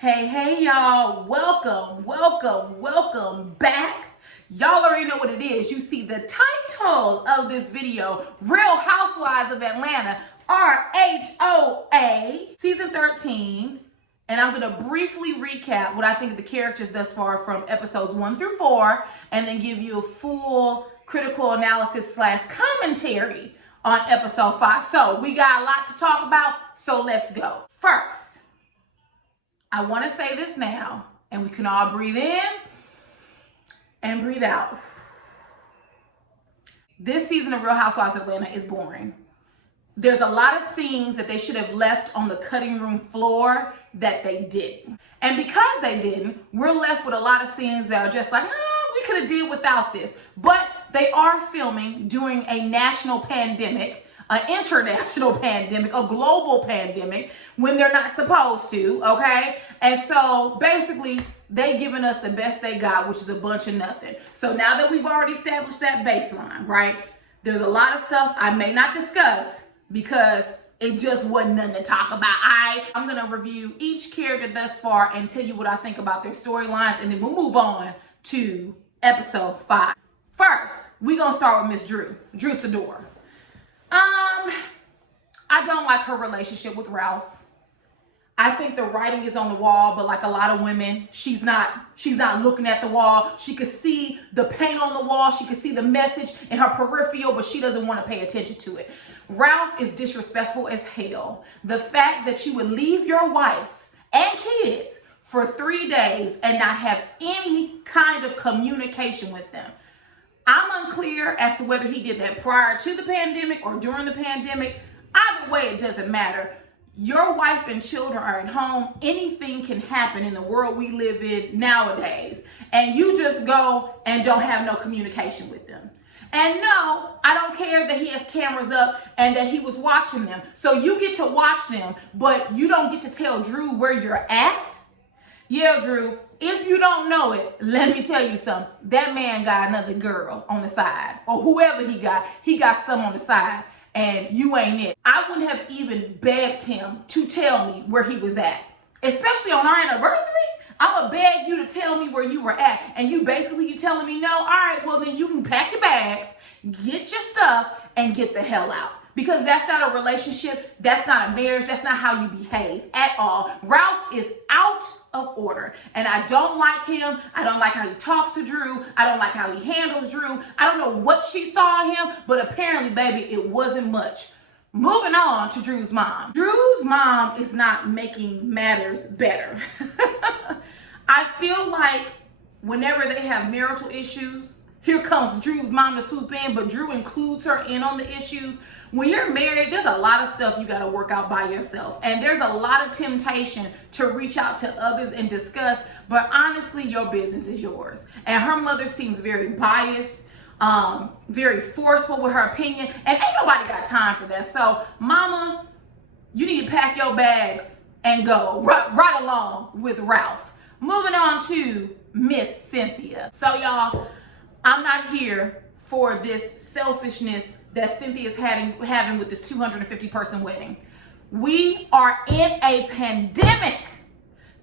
Hey y'all, welcome back. Y'all already know what it is. You see the title of this video, Real Housewives of Atlanta, RHOA, season 13. And I'm gonna briefly recap what I think of the characters thus far from episodes 1 through 4, and then give you a full critical analysis / commentary on episode 5. So we got a lot to talk about, so let's go. First, I want to say this now, and we can all breathe in and breathe out. This season of Real Housewives of Atlanta is boring. There's a lot of scenes that they should have left on the cutting room floor that they didn't. And because they didn't, we're left with a lot of scenes that are just like, we could have did without this. But they are filming during a national pandemic, an international pandemic, a global pandemic, when they're not supposed to, okay? And so basically, they giving us the best they got, which is a bunch of nothing. So now that we've already established that baseline, right? There's a lot of stuff I may not discuss because it just wasn't nothing to talk about. I'm gonna review each character thus far and tell you what I think about their storylines, and then we'll move on to episode 5. First, we're gonna start with Miss Drew Sidor. I don't like her relationship with Ralph. I think the writing is on the wall, but like a lot of women, she's not looking at the wall. She could see the paint on the wall. She could see the message in her peripheral, but she doesn't want to pay attention to it. Ralph is disrespectful as hell. The fact that you would leave your wife and kids for 3 days and not have any kind of communication with them. I'm unclear as to whether he did that prior to the pandemic or during the pandemic. Either way, it doesn't matter. Your wife and children are at home. Anything can happen in the world we live in nowadays. And you just go and don't have no communication with them. And no, I don't care that he has cameras up and that he was watching them. So you get to watch them, but you don't get to tell Drew where you're at. Yeah, Drew, if you don't know it, let me tell you something. That man got another girl on the side, or whoever he got some on the side, and you ain't it. I wouldn't have even begged him to tell me where he was at, especially on our anniversary. I'm gonna beg you to tell me where you were at, and you telling me no. All right, well then you can pack your bags, get your stuff, and get the hell out. Because that's not a relationship, that's not a marriage, that's not how you behave at all. Ralph is out of order, and I don't like him. I don't like how he talks to Drew. I don't like how he handles Drew. I don't know what she saw in him, but apparently, baby, it wasn't much. Moving on to Drew's mom. Drew's mom is not making matters better. I feel like whenever they have marital issues, here comes Drew's mom to swoop in, but Drew includes her in on the issues. When you're married, there's a lot of stuff you got to work out by yourself. And there's a lot of temptation to reach out to others and discuss, but honestly, your business is yours. And her mother seems very biased, very forceful with her opinion, and ain't nobody got time for that. So, mama, you need to pack your bags and go right along with Ralph. Moving on to Miss Cynthia. So, y'all, I'm not here for this selfishness that Cynthia is having with this 250-person wedding. We are in a pandemic.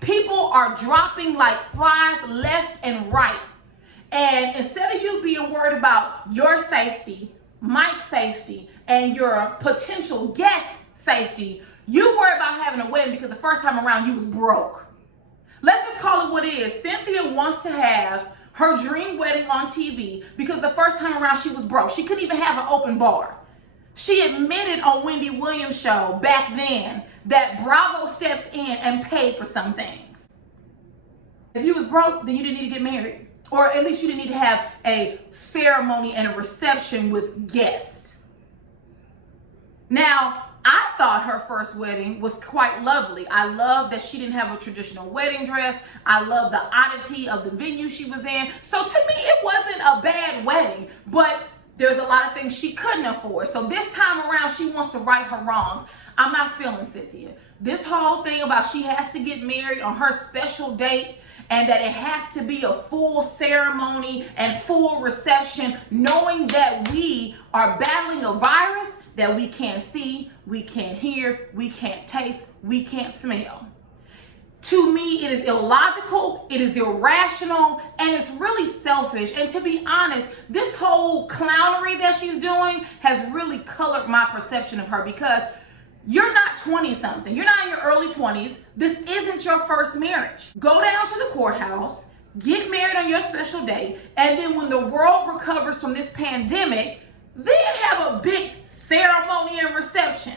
People are dropping like flies left and right. And instead of you being worried about your safety, Mike's safety, and your potential guest safety, you worry about having a wedding because the first time around you was broke. Let's just call it what it is. Cynthia wants to have her dream wedding on TV because the first time around she was broke. She couldn't even have an open bar. She admitted on Wendy Williams' show back then that Bravo stepped in and paid for some things. If you was broke, then you didn't need to get married. Or at least you didn't need to have a ceremony and a reception with guests. Now, I thought her first wedding was quite lovely. I love that she didn't have a traditional wedding dress. I love the oddity of the venue she was in. So to me, it wasn't a bad wedding, but there's a lot of things she couldn't afford. So this time around, she wants to right her wrongs. I'm not feeling Cynthia. This whole thing about she has to get married on her special date and that it has to be a full ceremony and full reception, knowing that we are battling a virus that we can't see, we can't hear, we can't taste, we can't smell. To me, it is illogical, it is irrational, and it's really selfish. And to be honest, this whole clownery that she's doing has really colored my perception of her, because you're not 20 something. You're not in your early 20s. This isn't your first marriage. Go down to the courthouse, get married on your special day, and then when the world recovers from this pandemic, then have a big ceremony and reception.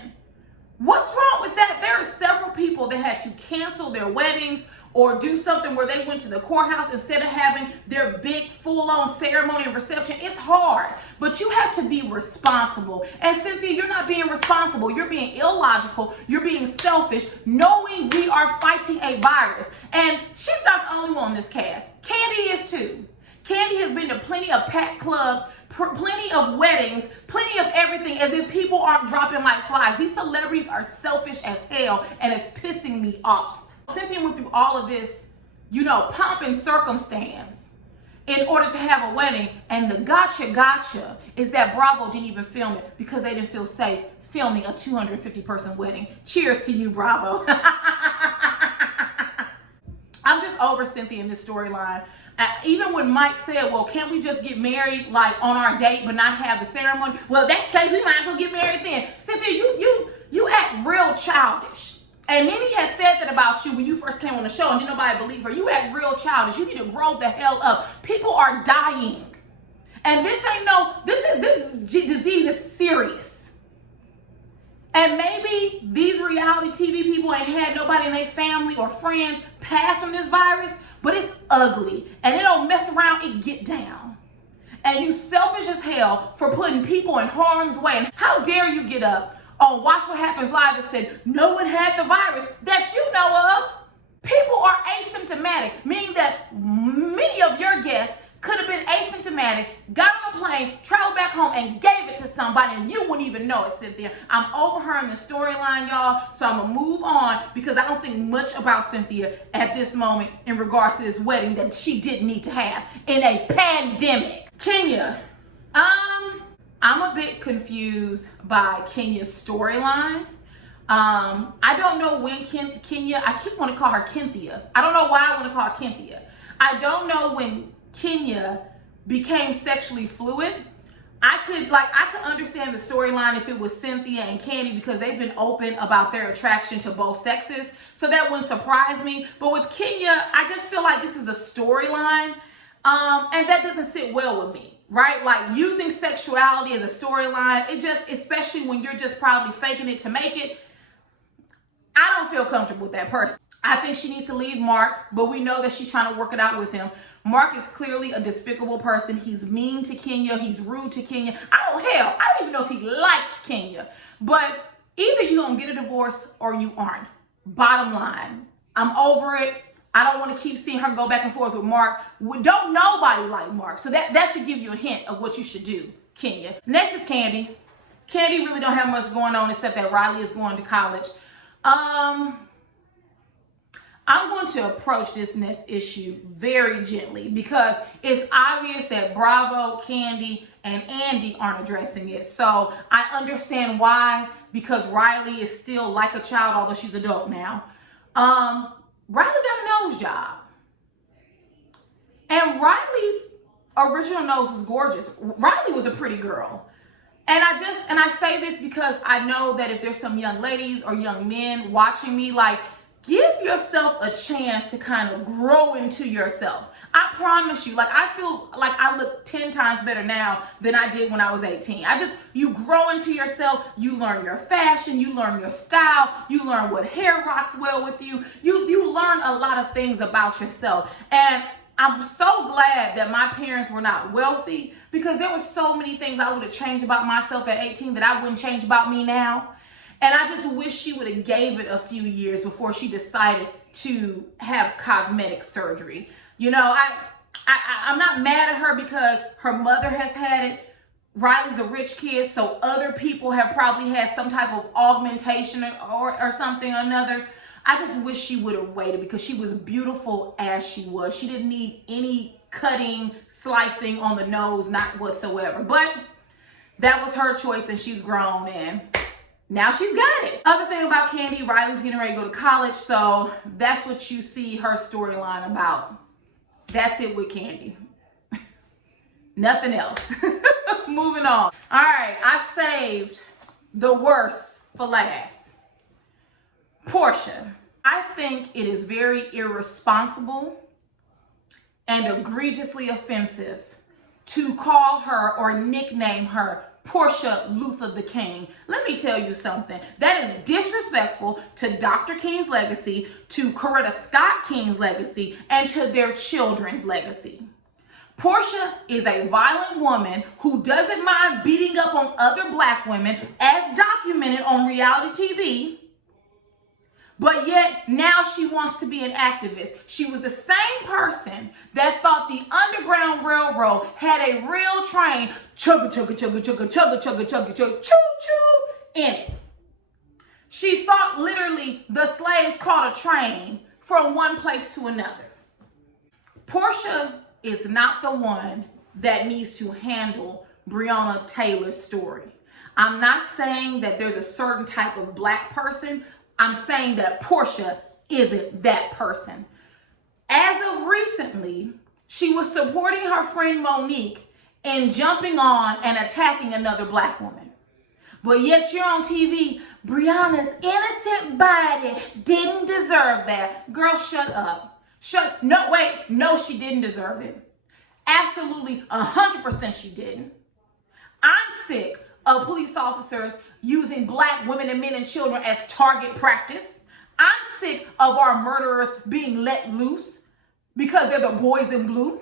What's wrong with that? There are several people that had to cancel their weddings or do something where they went to the courthouse instead of having their big full-on ceremony and reception. It's hard, but you have to be responsible. And Cynthia, you're not being responsible. You're being illogical. You're being selfish, knowing we are fighting a virus. And she's not the only one in this cast. Kandi is too. Kandi has been to plenty of packed clubs, plenty of weddings, plenty of everything, as if people aren't dropping like flies. These celebrities are selfish as hell, and it's pissing me off. Cynthia went through all of this, pomp and circumstance in order to have a wedding, and the gotcha is that Bravo didn't even film it because they didn't feel safe filming a 250-person wedding. Cheers to you, Bravo. I'm just over Cynthia in this storyline. Even when Mike said, well, can't we just get married like on our date but not have the ceremony? Well, that's the case, we might as well get married then. Cynthia, you act real childish. And then he had said that about you when you first came on the show and didn't nobody believe her. You act real childish. You need to grow the hell up. People are dying. And this disease is serious. And maybe these reality TV people ain't had nobody in their family or friends pass from this virus, but it's ugly. And it don't mess around, it get down. And you selfish as hell for putting people in harm's way. And how dare you get up on Watch What Happens Live and said no one had the virus that you know of. People are asymptomatic, meaning that many of your guests could have been asymptomatic, got on a plane, traveled back home, and gave it to somebody, and you wouldn't even know it, Cynthia. I'm over her in the storyline, y'all, so I'm gonna move on because I don't think much about Cynthia at this moment in regards to this wedding that she didn't need to have in a pandemic. Kenya, I'm a bit confused by Kenya's storyline. I don't know when Kenya, I keep wanting to call her Cynthia. I don't know why I want to call her Cynthia. I don't know when Kenya became sexually fluid. I could understand the storyline if it was Cynthia and Kandi because they've been open about their attraction to both sexes. So that wouldn't surprise me. But with Kenya, I just feel like this is a storyline. And that doesn't sit well with me, right? Like using sexuality as a storyline, it just, especially when you're just probably faking it to make it, I don't feel comfortable with that person. I think she needs to leave Mark, but we know that she's trying to work it out with him. Mark is clearly a despicable person. He's mean to Kenya. He's rude to Kenya. I don't even know if he likes Kenya. But either you're going to get a divorce or you aren't. Bottom line, I'm over it. I don't want to keep seeing her go back and forth with Mark. Don't nobody like Mark. So that should give you a hint of what you should do, Kenya. Next is Kandi. Kandi really don't have much going on except that Riley is going to college. I'm going to approach this next issue very gently because it's obvious that Bravo, Kandi, and Andy aren't addressing it. So I understand why, because Riley is still like a child, although she's adult now. Riley got a nose job. And Riley's original nose was gorgeous. Riley was a pretty girl. And I say this because I know that if there's some young ladies or young men watching me, like, give yourself a chance to kind of grow into yourself. I promise you, like, I feel like I look 10 times better now than I did when I was 18. You grow into yourself, you learn your fashion, you learn your style, you learn what hair rocks well with you. You learn a lot of things about yourself. And I'm so glad that my parents were not wealthy because there were so many things I would have changed about myself at 18 that I wouldn't change about me now. And I just wish she would have gave it a few years before she decided to have cosmetic surgery. You know, I'm not mad at her because her mother has had it. Riley's a rich kid, so other people have probably had some type of augmentation or something or another. I just wish she would have waited because she was beautiful as she was. She didn't need any cutting, slicing on the nose, not whatsoever. But that was her choice and she's grown and Now she's got it. Other thing about Kandi, Riley's getting ready to go to college, so that's what you see her storyline about. That's it with Kandi. Nothing else. Moving on. All right, I saved the worst for last. Porsha. I think it is very irresponsible and egregiously offensive to call her or nickname her Porsha Luther the King. Let me tell you something. That is disrespectful to Dr. King's legacy, to Coretta Scott King's legacy, and to their children's legacy. Porsha is a violent woman who doesn't mind beating up on other black women, as documented on reality TV. But yet now she wants to be an activist. She was the same person that thought the Underground Railroad had a real train, chugga chugga chugga chugga chugga chugga chugga chugga choo choo in it. She thought literally the slaves caught a train from one place to another. Porsha is not the one that needs to handle Breonna Taylor's story. I'm not saying that there's a certain type of black person. I'm saying that Porsha isn't that person. As of recently, she was supporting her friend Monique in jumping on and attacking another black woman. But yet you're on TV, Breonna's innocent body didn't deserve that. Girl, shut up. No, she didn't deserve it. Absolutely 100% she didn't. I'm sick of police officers using black women and men and children as target practice. I'm sick of our murderers being let loose because they're the boys in blue.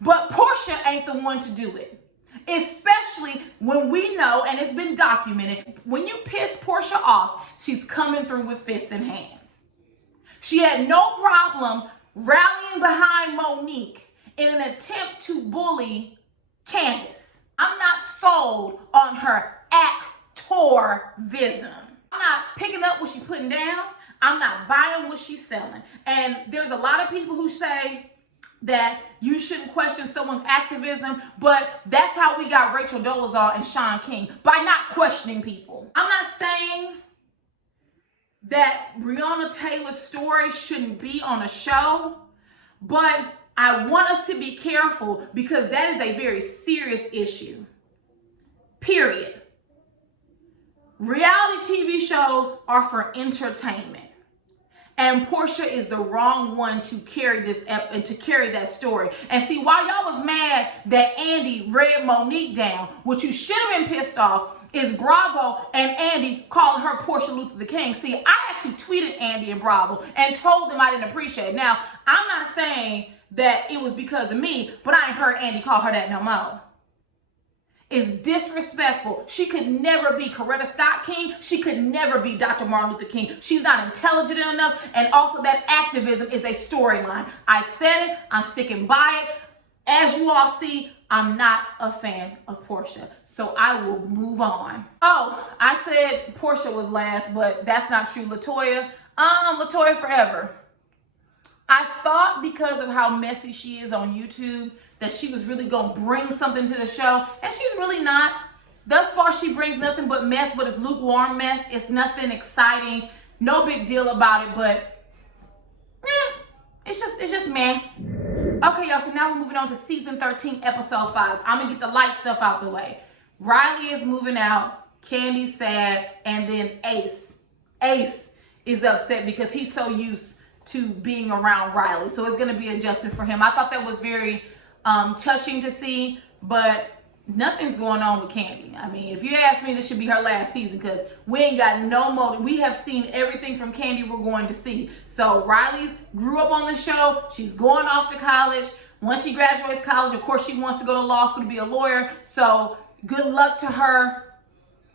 But Porsha ain't the one to do it. Especially when we know, and it's been documented, when you piss Porsha off, she's coming through with fists and hands. She had no problem rallying behind Monique in an attempt to bully Candace. I'm not sold on her AcTORvism. I'm not picking up what she's putting down. I'm not buying what she's selling. And there's a lot of people who say that you shouldn't question someone's activism, but that's how we got Rachel Dolezal and Sean King, by not questioning people. I'm not saying that Breonna Taylor's story shouldn't be on a show, but I want us to be careful because that is a very serious issue. Period. Reality TV shows are for entertainment. And Porsha is the wrong one to carry that story. And see, while y'all was mad that Andy read Monique down, what you should have been pissed off is Bravo and Andy calling her Porsha Luther the King. See, I actually tweeted Andy and Bravo and told them I didn't appreciate it. Now, I'm not saying that it was because of me, but I ain't heard Andy call her that no more. It's disrespectful. She could never be Coretta Scott King. She could never be Dr. Martin Luther King. She's not intelligent enough. And also that activism is a storyline. I said it. I'm sticking by it. As you all see, I'm not a fan of Porsha. So I will move on. Oh, I said Porsha was last, but that's not true. LaToya. LaToya forever. I thought because of how messy she is on YouTube that she was really going to bring something to the show, and she's really not. Thus far, she brings nothing but mess, but it's lukewarm mess. It's nothing exciting. No big deal about it, but it's just meh. Okay, y'all, so now we're moving on to season 13, episode 5. I'm going to get the light stuff out the way. Riley is moving out. Kandi's sad, and then Ace is upset because he's so used to being around Riley. So it's going to be an adjustment for him. I thought that was very touching to see, but nothing's going on with Kandi. I mean, if you ask me, this should be her last season because we ain't got no more. We have seen everything from Kandi we're going to see. So Riley's grew up on the show. She's going off to college. Once she graduates college, of course, she wants to go to law school to be a lawyer. So good luck to her.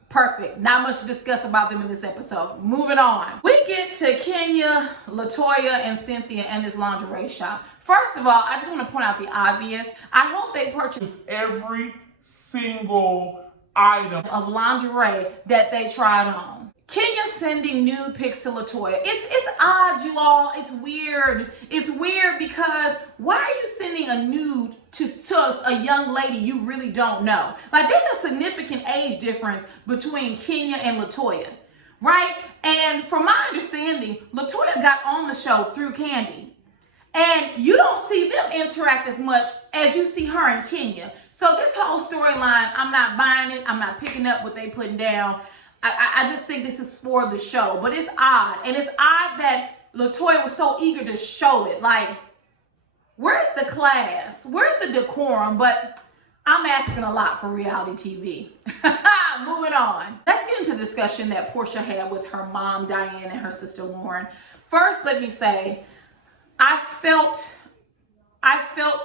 Perfect. Not much to discuss about them in this episode. Moving on. We get to Kenya, LaToya, and Cynthia in this lingerie shop. First of all, I just want to point out the obvious. I hope they purchased every single item of lingerie that they tried on. Kenya sending nude pics to LaToya. It's odd, you all. It's weird. It's weird because why are you sending a nude to a young lady you really don't know? Like, there's a significant age difference between Kenya and LaToya, right? And from my understanding, LaToya got on the show through Kandi. And you don't see them interact as much as you see her and Kenya. So this whole storyline, I'm not buying it. I'm not picking up what they putting down. I just think this is for the show. But it's odd. And it's odd that LaToya was so eager to show it. Like, where's the class? Where's the decorum? But I'm asking a lot for reality TV. Moving on. Let's get into the discussion that Porsha had with her mom, Diane, and her sister, Lauren. First, let me say, I felt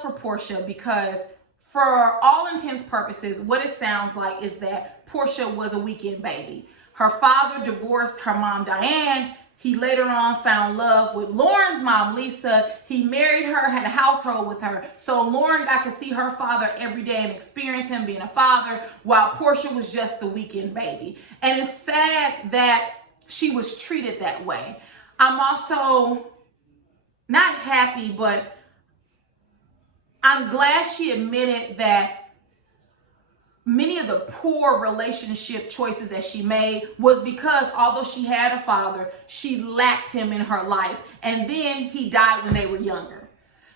for Porsha because for all intents and purposes, what it sounds like is that Porsha was a weekend baby. Her father divorced her mom, Diane. He later on found love with Lauren's mom, Lisa. He married her, had a household with her. So Lauren got to see her father every day and experience him being a father, while Porsha was just the weekend baby. And it's sad that she was treated that way. I'm also not happy, but I'm glad she admitted that many of the poor relationship choices that she made was because although she had a father, she lacked him in her life. And then he died when they were younger.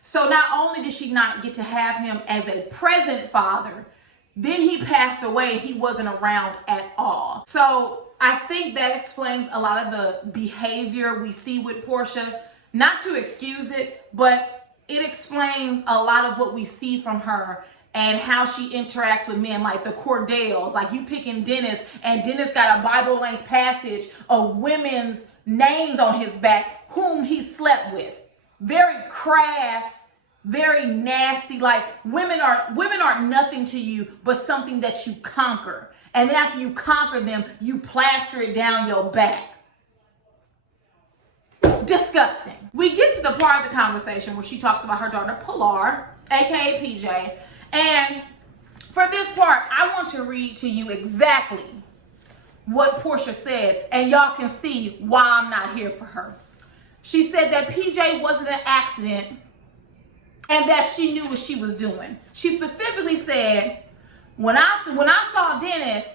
So not only did she not get to have him as a present father, then he passed away. He wasn't around at all. So I think that explains a lot of the behavior we see with Porsha. Not to excuse it, but it explains a lot of what we see from her and how she interacts with men, like the Cordales. Like, you picking Dennis, and Dennis got a Bible-length passage of women's names on his back whom he slept with. Very crass, very nasty. Like, women are nothing to you but something that you conquer. And then after you conquer them, you plaster it down your back. Disgusting. We get to the part of the conversation where she talks about her daughter Pilar, aka PJ, and for this part, I want to read to you exactly what Porsha said, and y'all can see why I'm not here for her. She said that PJ wasn't an accident and that she knew what she was doing. She specifically said, when I saw Dennis,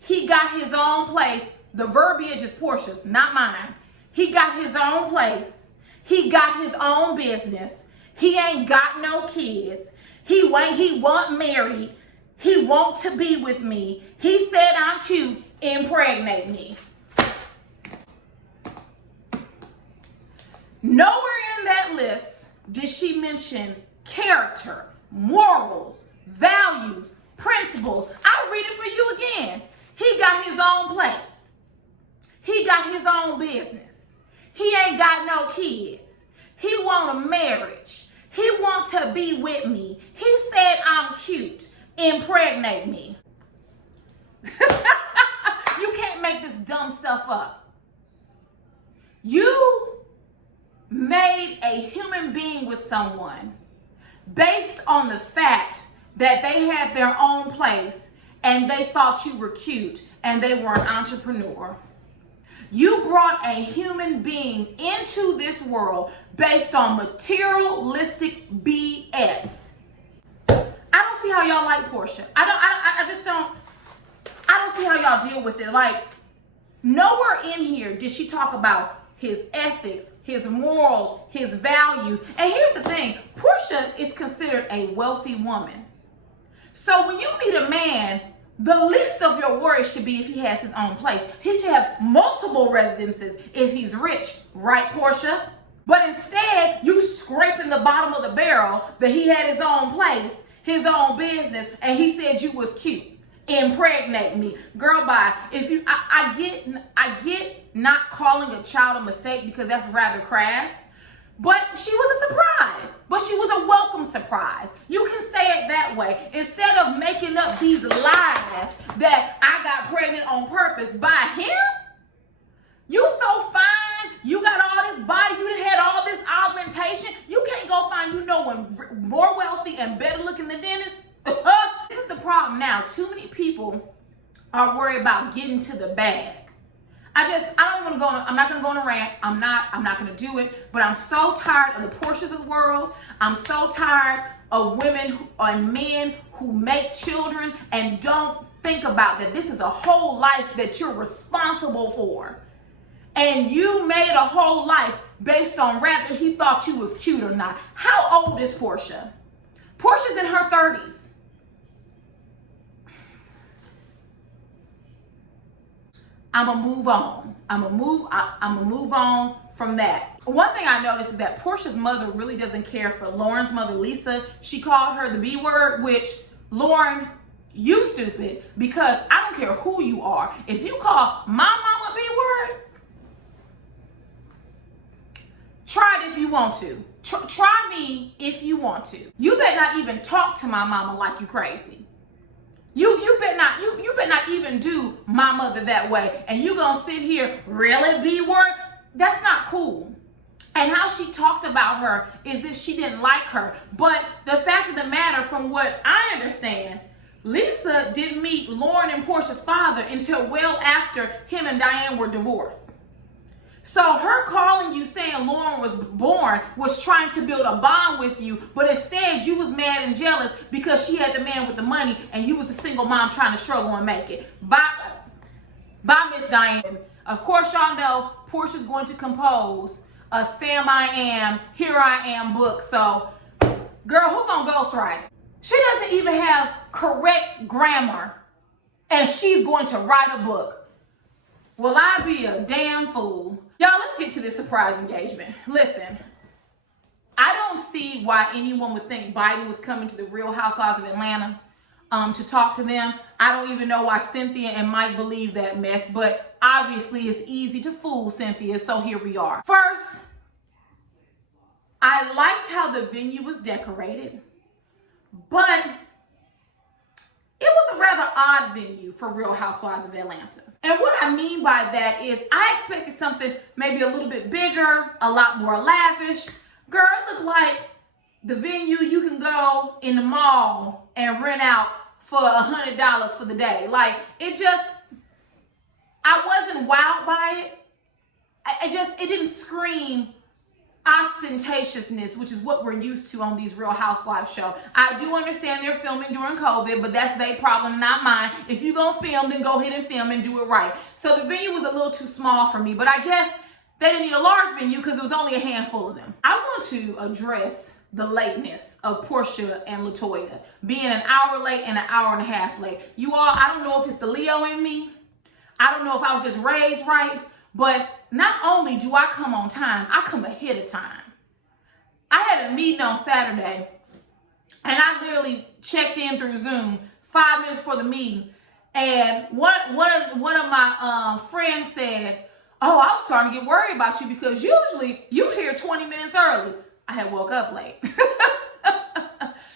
he got his own place. The verbiage is Porsha's, not mine. He got his own place. He got his own business. He ain't got no kids. He wasn't married. He want to be with me. He said I'm cute. Impregnate me. Nowhere in that list did she mention character, morals, values, principles. I'll read it for you again. He got his own place. He got his own business. He ain't got no kids. He want a marriage. He want to be with me. He said I'm cute. Impregnate me. You can't make this dumb stuff up. You made a human being with someone based on the fact that they had their own place and they thought you were cute and they were an entrepreneur. You brought a human being into this world based on materialistic BS. I don't see how y'all like Porsha. I don't see how y'all deal with it. Like, nowhere in here did she talk about his ethics, his morals, his values. And here's the thing, Porsha is considered a wealthy woman. So when you meet a man, the least of your worries should be if he has his own place. He should have multiple residences if he's rich, right, Porsha? But instead, you scraping the bottom of the barrel that he had his own place, his own business, and he said you was cute. Impregnate me. Girl, bye. If you, I get not calling a child a mistake because that's rather crass. But she was a surprise. But she was a welcome surprise. You can say it that way. Instead of making up these lies that I got pregnant on purpose by him. You so fine. You got all this body. You done had all this augmentation. You can't go find you no one more wealthy and better looking than Dennis. This is the problem now. Too many people are worried about getting to the bag. I don't want to go on, I'm not going to go on a rant. I'm not going to do it, but I'm so tired of the Portias of the world. I'm so tired of women and men who make children and don't think about that this is a whole life that you're responsible for. And you made a whole life based on whether he thought you was cute or not. How old is Porsha? Porsha's in her 30s. I'ma move on. I'ma move on from that. One thing I noticed is that Porsha's mother really doesn't care for Lauren's mother, Lisa. She called her the B word, which, Lauren, you stupid, because I don't care who you are. If you call my mama B word, try it if you want to. Try me if you want to. You better not even talk to my mama like you crazy. You better not even do my mother that way. And you gonna sit here, really B word? That's not cool. And how she talked about her is if she didn't like her. But the fact of the matter, from what I understand, Lisa didn't meet Lauren and Porsha's father until well after him and Diane were divorced. So her calling you saying Lauren was born was trying to build a bond with you, but instead you was mad and jealous because she had the man with the money and you was the single mom trying to struggle and make it. Bye, Miss Diane. Of course, y'all know Porsha's going to compose a Sam I Am, Here I Am book. So, girl, who gonna ghostwrite? She doesn't even have correct grammar and she's going to write a book. Will I be a damn fool? Y'all, let's get to this surprise engagement. Listen, I don't see why anyone would think Biden was coming to the Real Housewives of Atlanta to talk to them. I don't even know why Cynthia and Mike believe that mess, but obviously it's easy to fool Cynthia, so here we are. First, I liked how the venue was decorated, but it was a rather odd venue for Real Housewives of Atlanta. And what I mean by that is I expected something maybe a little bit bigger, a lot more lavish. Girl, it looked like the venue you can go in the mall and rent out for $100 for the day. Like, it just, I wasn't wowed by it. It didn't scream ostentatiousness, which is what we're used to on these Real Housewives shows. I do understand they're filming during COVID, but that's their problem, not mine. If you're gonna film, then go ahead and film and do it right. So the venue was a little too small for me, but I guess they didn't need a large venue because it was only a handful of them. I want to address the lateness of Porsha and LaToya being an hour late and an hour and a half late. You all, I don't know if it's the Leo in me. I don't know if I was just raised right. But not only do I come on time, I come ahead of time. I had a meeting on Saturday, and I literally checked in through Zoom 5 minutes before the meeting. And one of my friends said, "Oh, I was starting to get worried about you because usually you here 20 minutes early." I had woke up late.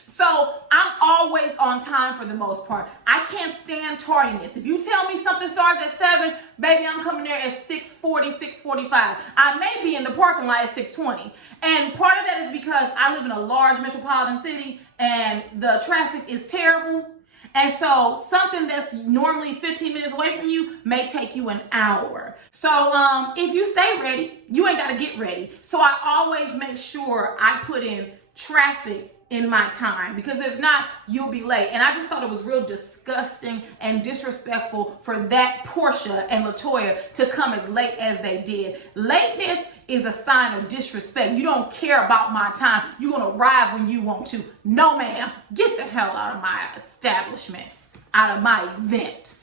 So I'm always on time for the most part. I can't stand tardiness. If you tell me something starts at 7, baby, I'm coming there at 6:40, 6:45. I may be in the parking lot at 6:20. And part of that is because I live in a large metropolitan city and the traffic is terrible. And so something that's normally 15 minutes away from you may take you an hour. So if you stay ready, you ain't got to get ready. So I always make sure I put in traffic in my time, because if not, you'll be late. And I just thought it was real disgusting and disrespectful for that Porsha and LaToya to come as late as they did. Lateness is a sign of disrespect. You don't care about my time. You're gonna arrive when you want to. No, ma'am, get the hell out of my establishment, out of my event.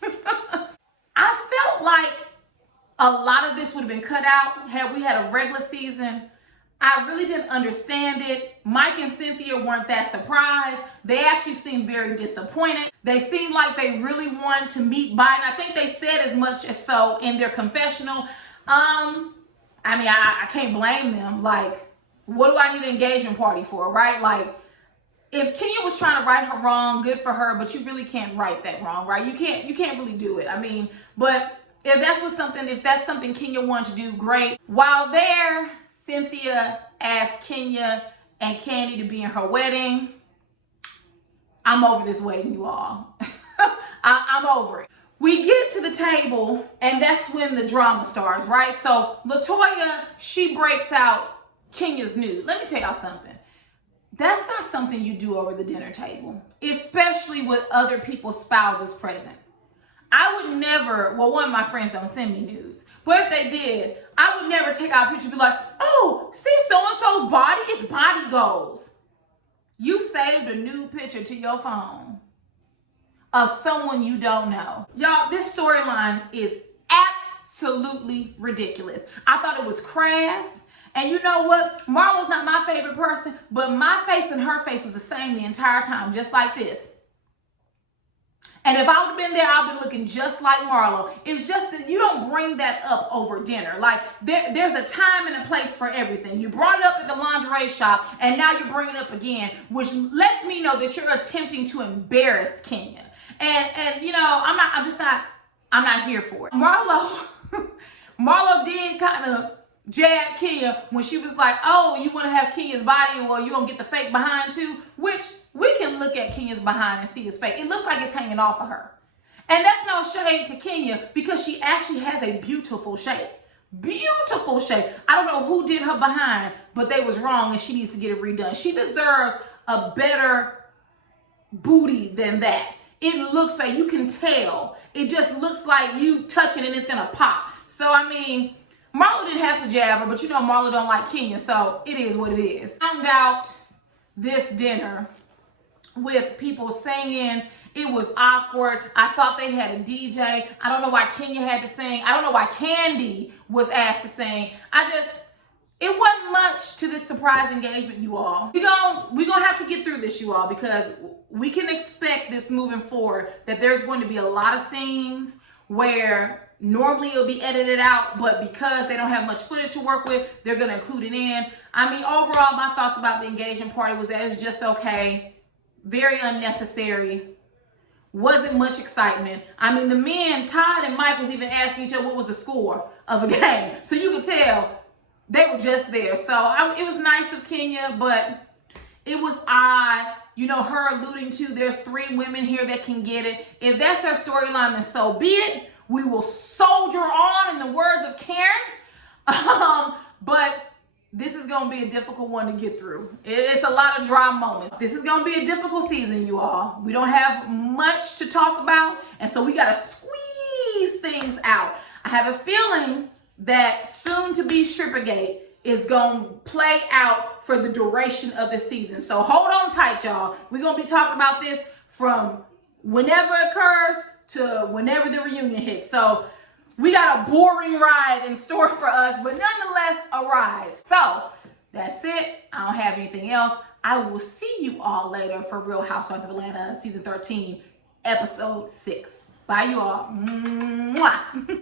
I felt like a lot of this would have been cut out had we had a regular season. I really didn't understand it. Mike and Cynthia weren't that surprised. They actually seemed very disappointed. They seemed like they really wanted to meet Biden. I think they said as much as so in their confessional. I mean, I can't blame them. Like, what do I need an engagement party for, right? Like, if Kenya was trying to right her wrong, good for her, but you really can't right that wrong, right? You can't really do it. I mean, but if that's something Kenya wanted to do, great. While there, Cynthia asked Kenya and Kandi to be in her wedding. I'm over this wedding, you all. I'm over it. We get to the table, and that's when the drama starts, right? So LaToya, she breaks out Kenya's nude. Let me tell y'all something. That's not something you do over the dinner table, especially with other people's spouses present. I would never, well, one of my friends don't send me nudes, but if they did, I would never take out a picture and be like, oh, see so-and-so's body? It's body goals. You saved a nude picture to your phone of someone you don't know. Y'all, this storyline is absolutely ridiculous. I thought it was crass. And you know what? Marlo's not my favorite person, but my face and her face was the same the entire time, just like this. And if I would have been there, I'd be looking just like Marlo. It's just that you don't bring that up over dinner. Like, there's a time and a place for everything. You brought it up at the lingerie shop, and now you're bringing it up again, which lets me know that you're attempting to embarrass Kenya. And you know, I'm not here for it. Marlo did kind of jab Kenya when she was like, oh, you want to have Kenya's body, well, you gonna get the fake behind too, which we can look at Kenya's behind and see his fake. It looks like it's hanging off of her. And that's no shade to Kenya, because she actually has a beautiful shape. Beautiful shape. I don't know who did her behind, but they was wrong and she needs to get it redone. She deserves a better booty than that. It looks like, you can tell. It just looks like you touch it and it's gonna pop. So, I mean, Marlo didn't have to jab her, but you know Marlo don't like Kenya, so it is what it is. Found out this dinner with people singing. It was awkward. I thought they had a DJ. I don't know why Kenya had to sing. I don't know why Kandi was asked to sing. It wasn't much to this surprise engagement, you all. We're gonna have to get through this, you all, because we can expect this moving forward, that there's going to be a lot of scenes where normally it'll be edited out, but because they don't have much footage to work with, they're gonna include it in. I mean, overall, my thoughts about the engagement party was that it's just okay, very unnecessary, wasn't much excitement. I mean, the men, Todd and Mike, was even asking each other what was the score of a game, so you could tell they were just there. So it was nice of Kenya, but it was odd. You know, her alluding to there's 3 women here that can get it. If that's her storyline, then so be it. We will soldier on, in the words of Karen. But this is going to be a difficult one to get through. It's a lot of dry moments. This is going to be a difficult season, you all. We don't have much to talk about, and so we got to squeeze things out. I have a feeling that soon-to-be Strippergate is going to play out for the duration of the season. So hold on tight, y'all. We're going to be talking about this from whenever it occurs to whenever the reunion hits. So we got a boring ride in store for us, but nonetheless a ride. So that's it. I don't have anything else. I will see you all later for Real Housewives of Atlanta season 13, episode 6. Bye, you all. Mwah.